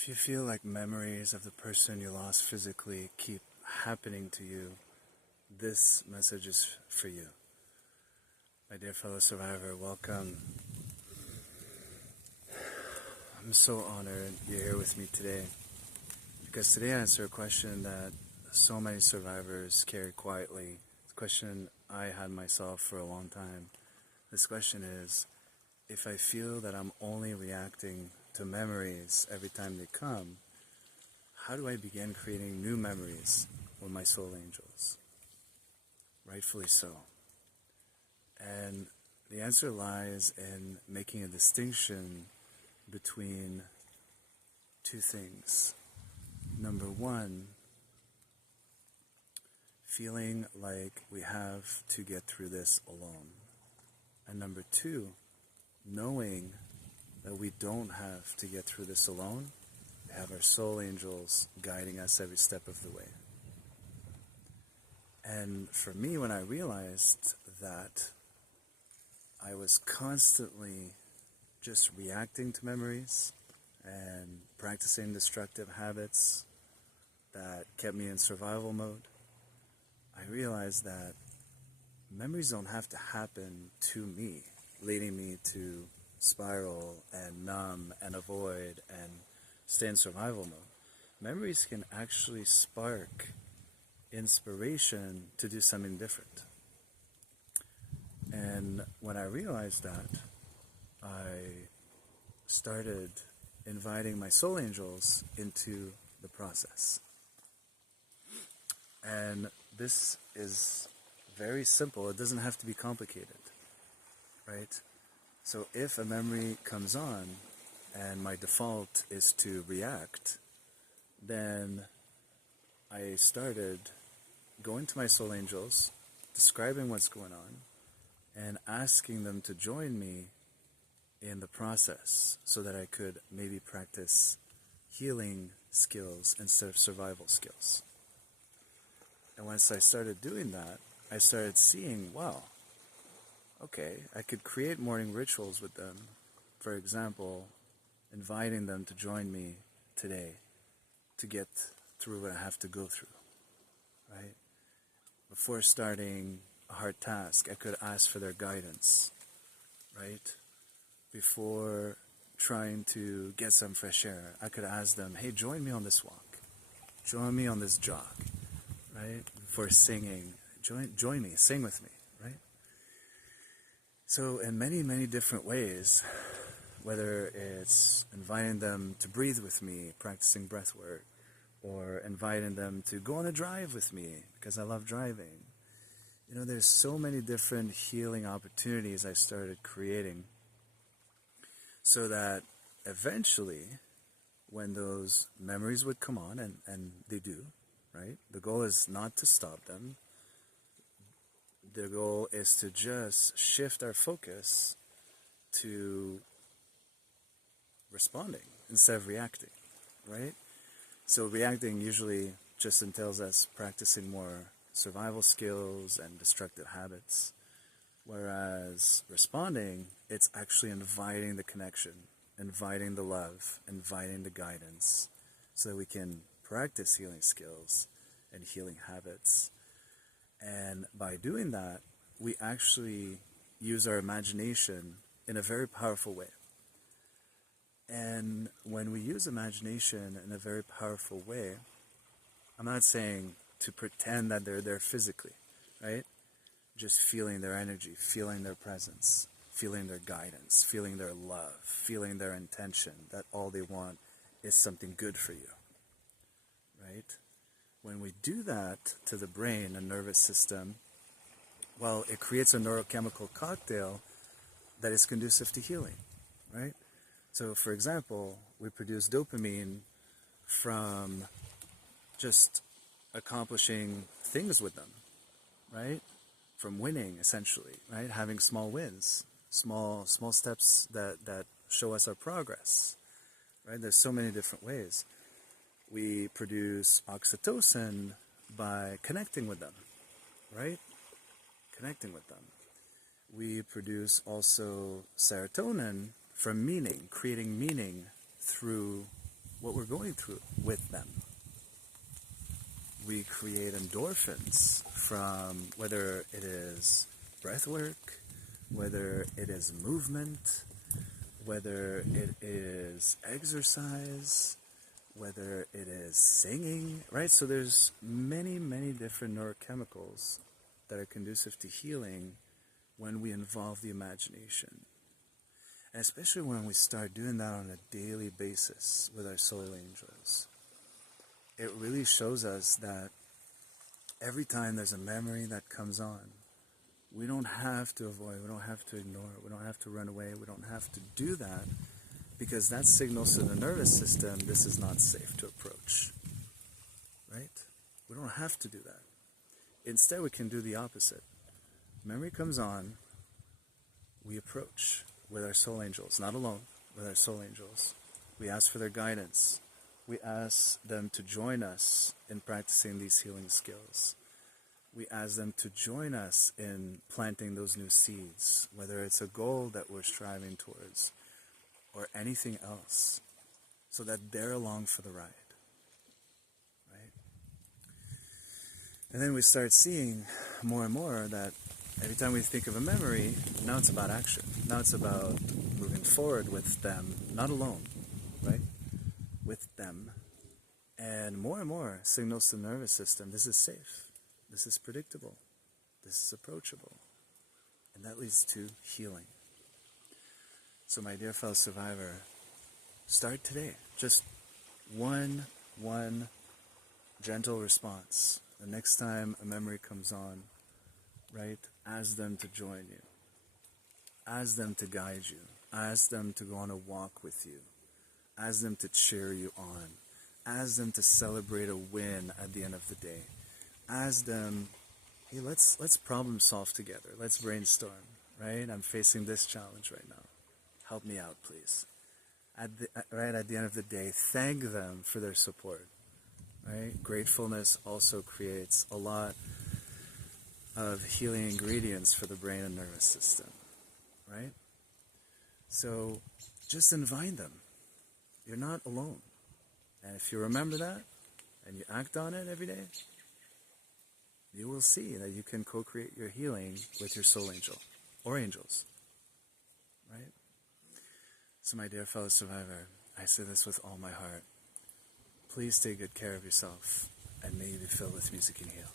If you feel like memories of the person you lost physically keep happening to you, this message is for you. My dear fellow survivor, welcome. I'm so honored you're here with me today, because today I answer a question that so many survivors carry quietly. It's a question I had myself for a long time. This question is, if I feel that I'm only reacting to memories every time they come, how do I begin creating new memories with my soul angels? Rightfully so. And the answer lies in making a distinction between two things. Number one, feeling like we have to get through this alone. And number two, knowing that we don't have to get through this alone. We have our soul angels guiding us every step of the way. And for me, when I realized that I was constantly just reacting to memories and practicing destructive habits that kept me in survival mode, I realized that memories don't have to happen to me, leading me to spiral and numb and avoid and stay in survival mode. Memories can actually spark inspiration to do something different. And when I realized that, I started inviting my soul angels into the process. And this is very simple. It doesn't have to be complicated, right? So if a memory comes on and my default is to react, then I started going to my soul angels, describing what's going on, and asking them to join me in the process so that I could maybe practice healing skills instead of survival skills. And once I started doing that, I started seeing, wow, okay, I could create morning rituals with them. For example, inviting them to join me today to get through what I have to go through, right? Before starting a hard task, I could ask for their guidance, right? Before trying to get some fresh air, I could ask them, hey, join me on this walk. Join me on this jog, right? Before singing, join me, sing with me, right? So in many, many different ways, whether it's inviting them to breathe with me, practicing breathwork, or inviting them to go on a drive with me because I love driving. You know, there's so many different healing opportunities I started creating so that eventually when those memories would come on, and they do, right? The goal is not to stop them. The goal is to just shift our focus to responding instead of reacting, right? So reacting usually just entails us practicing more survival skills and destructive habits, whereas responding, it's actually inviting the connection, inviting the love, inviting the guidance, so that we can practice healing skills and healing habits. And by doing that, we actually use our imagination in a very powerful way. And when we use imagination in a very powerful way, I'm not saying to pretend that they're there physically, right? Just feeling their energy, feeling their presence, feeling their guidance, feeling their love, feeling their intention, that all they want is something good for you, right? When we do that to the brain and nervous system, well, it creates a neurochemical cocktail that is conducive to healing, right? So, for example, we produce dopamine from just accomplishing things with them, right? From winning, essentially, right? Having small wins, small steps that show us our progress, right? There's so many different ways. We produce oxytocin by connecting with them, right? Connecting with them. We produce also serotonin from meaning, creating meaning through what we're going through with them. We create endorphins from whether it is breathwork, whether it is movement, whether it is exercise, whether it is singing, right? So there's many, many different neurochemicals that are conducive to healing when we involve the imagination. And especially when we start doing that on a daily basis with our soul angels. It really shows us that every time there's a memory that comes on, we don't have to avoid, we don't have to ignore it, we don't have to run away, we don't have to do that, because that signals to the nervous system this is not safe to approach, right? We don't have to do that. Instead, we can do the opposite. Memory comes on, we approach with our soul angels, not alone, with our soul angels. We ask for their guidance. We ask them to join us in practicing these healing skills. We ask them to join us in planting those new seeds, whether it's a goal that we're striving towards or anything else, so that they're along for the ride, right? And then we start seeing more and more that every time we think of a memory, now it's about action. Now it's about moving forward with them, not alone, right? With them. And more signals to the nervous system, this is safe, this is predictable, this is approachable. And that leads to healing. So my dear fellow survivor, start today. Just one gentle response. The next time a memory comes on, right, ask them to join you. Ask them to guide you. Ask them to go on a walk with you. Ask them to cheer you on. Ask them to celebrate a win at the end of the day. Ask them, hey, let's problem solve together. Let's brainstorm, right? I'm facing this challenge right now. Help me out, please. At the end of the day, thank them for their support, right? Gratefulness also creates a lot of healing ingredients for the brain and nervous system, right? So just invite them. You're not alone. And if you remember that and you act on it every day, you will see that you can co-create your healing with your soul angel or angels, right? So my dear fellow survivor, I say this with all my heart. Please take good care of yourself, and may you be filled with music and heal.